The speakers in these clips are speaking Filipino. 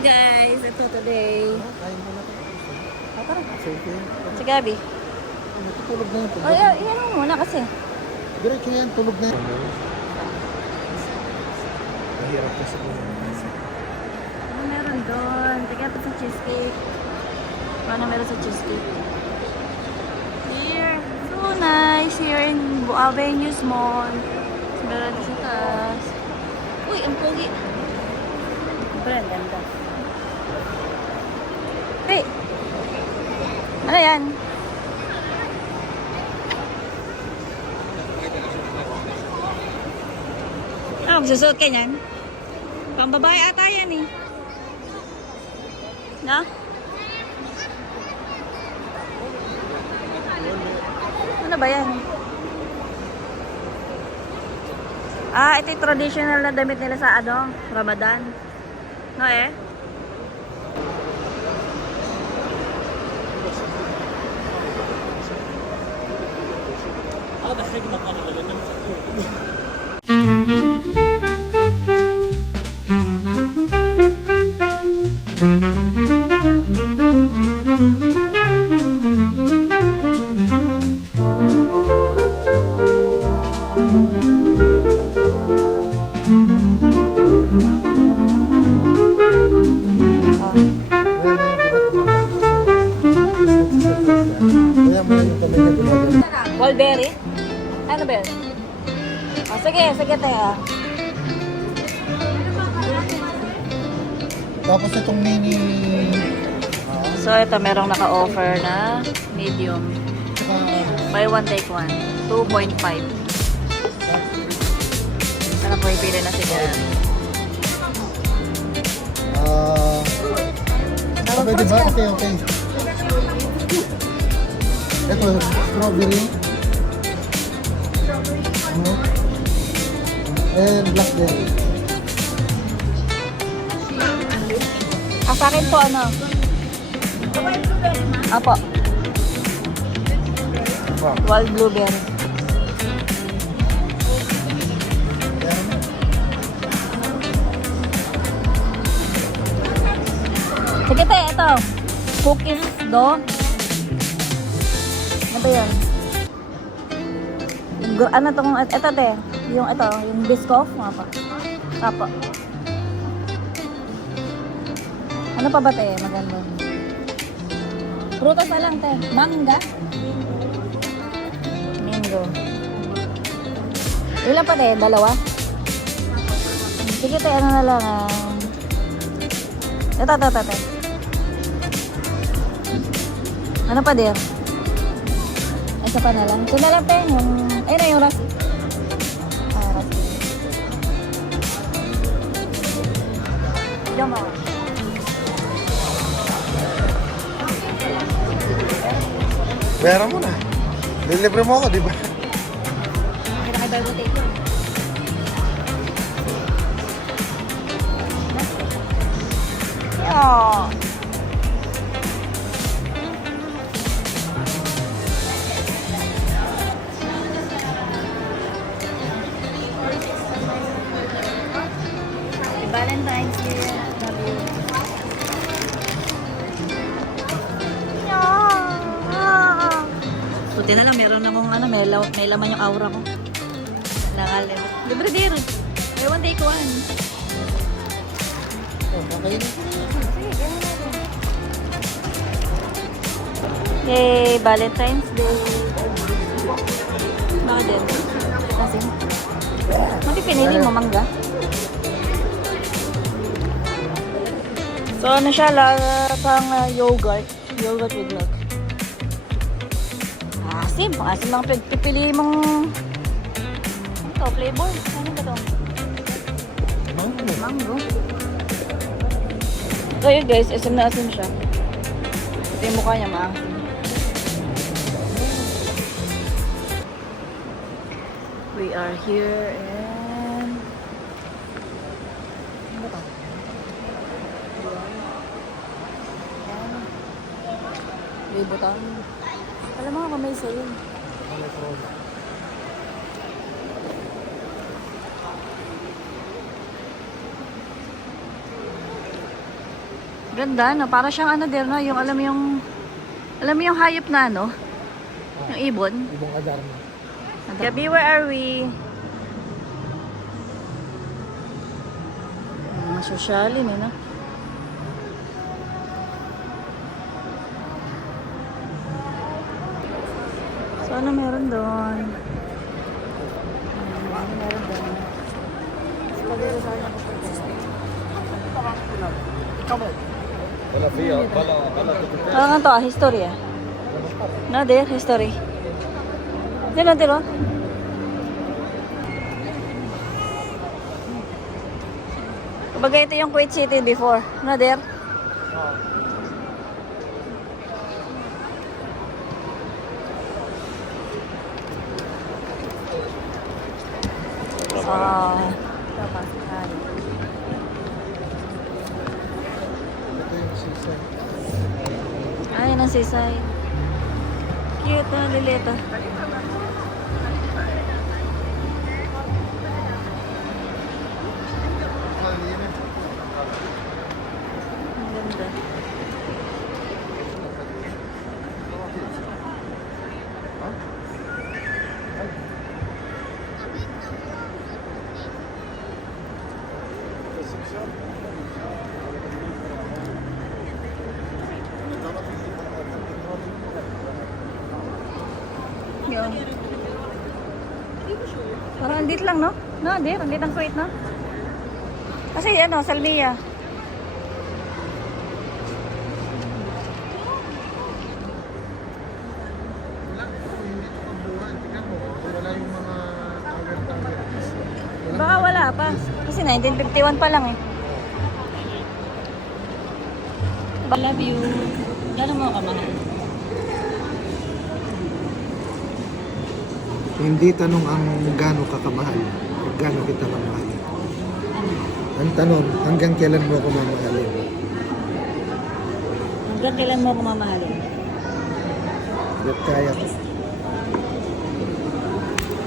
guys, ito today. Kain mo na ito. Tara. Sige. Si Gabi. Natutulog na yun. Ay, iyan mo muna kasi. Diretso yan, tulog na yun. Mahirap kasi po. Ano meron doon? Tignan pa sa cheesecake. Ano meron sa cheesecake? Here. So nice. Here in Avenues Mall. Meron sa taas. Uy, ang pogi. Pero ang ganda. Hey! Ano yan? Ah, magsusuot ka niyan? Pang babae ata yan eh. No? Ano ba yan? Ah, ito yung traditional na damit nila sa ano, Ramadan. No eh? هذا حق مقالة لأنه Walberry? Ano ba yun? Oh, sige, sige tayo. Tapos itong mini... So, ito merong naka-offer na medium. Buy one, take one. 2.5. Sana po ipili na si Gary. Pwede ba? Okay, okay. Ito, strawberry. And blackberry. Ah, sa akin po ano? Apo. Wow. Wild blueberry. Sige tayo, ito. Cookies do. Ano ba yan? Ano itong, ito te. Yung Biscoff. Apo. Apo. Ano pa ba te? Maganda. Prutas na lang te. Mangga. Mango. Ilan pa te? Dalawa? Sige te, ano na lang. Ito. Ano pa dir? Isa pa na lang. Ito na lang te. Ayun na yung rasi. Rasi. Diyan mo. Bayaran mo na. Delivery mo ako, di ba? Kita kay Bible Tape. Yeah. Valentine's Day. Love you. Buti na lang, meron akong ano, may laman yung aura ko. Nangalim. Libre din. May one day ko one. Okay na. Yay, Valentine's Day. Bakit din? Kasi, mati pinili mo mangga. So, ano siya, lasang yogurt. Yogurt with milk. Asim lang pipili mong ito, flavor. Ano ba ito? Mango. So yun guys, asim na asim siya. Ito yung mukha niya maasim. We are here and ano ba ito? Louis Vuitton. Alam mo nga may sale. Ganda, no? Para siyang ano din, no? Yung alam mo yung hayop na, no? Yung ibon. Ibong adarma. Gabi, where are we? Mga sosyalin, eh, no? So, ano meron doon? Ano meron doon? Ano to? History, ah? No, there, history. Dilo, dilo. Kumbaga ito yung Kuwait City before. No, there? So, ito pasok tayo. Ito yung seaside. Ay, ng sisay. Cute na, lilita. Ang ganda. Yun. Parang andit lang, no? No, andit. Andit ang Kuwait, no? Kasi ano, Salmiya. Wala yung mga tower. Baka wala pa. Kasi 1951 pa lang eh. I love you. Gano'n mo kamahal? Hindi tanong ang gaano ka kamahal, gaano kita kamahal. Ang tanong, hanggang kailan mo ako mamahalin? Hanggang kailan mo ako mamahalin? Hanggat kaya ko.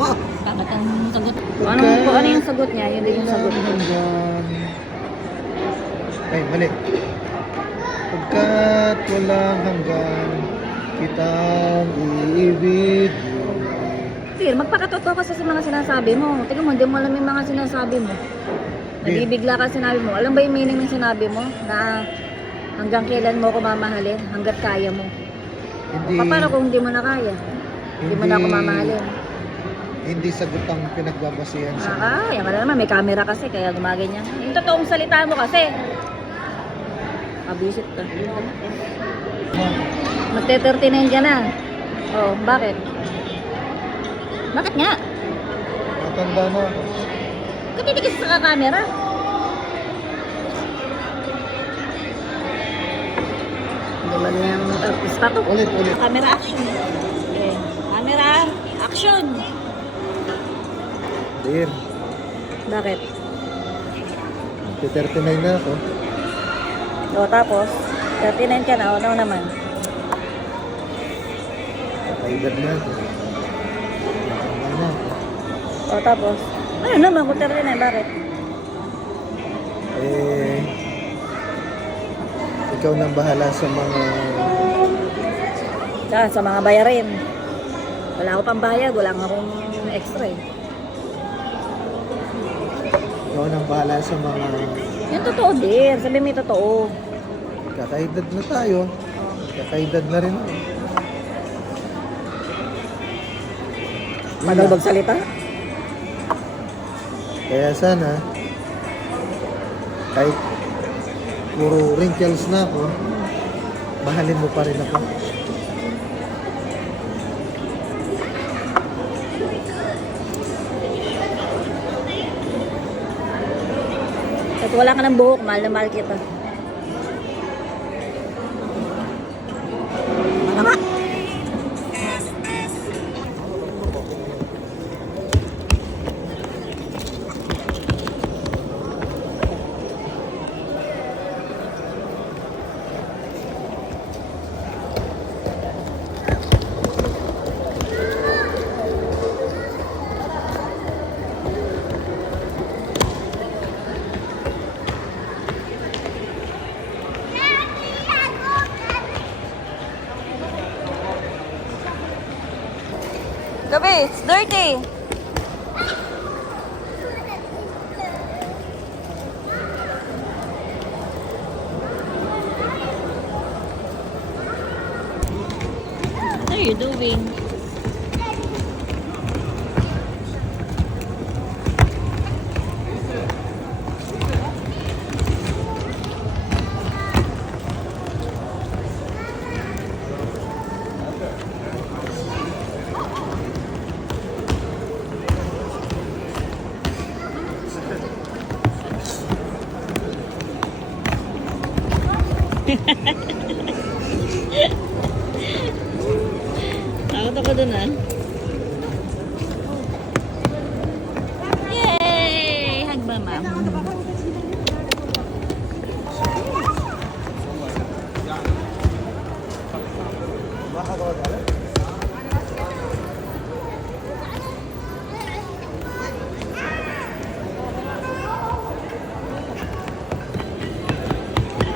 Ah! Bakit ang sagot? Ano yung sagot niya? Yun din yung sagot. Hanggang... Ay, mali. Pagkat walang hanggan, kitang iibig. Sige, magpakatotoo ka sa mga sinasabi mo. Tingnan mo, hindi mo alam yung mga sinasabi mo. Nabibigla ka sinabi mo. Alam ba yung meaning ng sinabi mo? Na hanggang kailan mo ako mamahalin? Hanggat kaya mo. Hindi, Paano kung hindi mo na kaya? Hindi mo na ako mamahalin. Hindi sagot ang pinagbabasihan sa... Yan ka na naman. May camera kasi, kaya gumaganyan. Yung totoong salita mo kasi. Abisit ka. Magte-39 ka na. Oh, bakit? Bakit nga? Matanda na ako. Katitig kasi sa camera. Naman na yung artista to. Ulit. Camera action. Okay. Camera action. Dear, Bakit? 39 na ako. O tapos, 39 ka na. O ano naman? Kakaedad na ako. Matanda na ako. O tapos, ano naman kung 39? Bakit? Eh, ikaw nang bahala sa mga... Sa mga bayarin. Wala ako pang bayad. Wala nga akong extra eh. Ikaw nang bahala sa mga... Yung totoo din. Sabi mo yung totoo. Kakaedad na tayo. Kakaedad na rin ako. Madal magsalita? Kaya sana, kahit puro wrinkles na ako, mahalin mo pa rin ako. At wala ka ng buhok, mahal na mahal kita. Ano nga? Gabi, it's dirty. What are you doing? Takot ako dun ah. Yay! Hug ba, ma'am?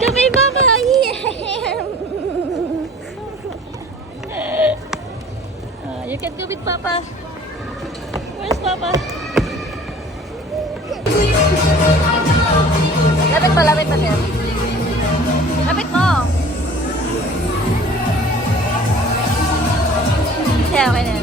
Kami, mama! You can do with Papa. Where's Papa? Lapit mo, dear. Lapit mo. Yeah, okay na.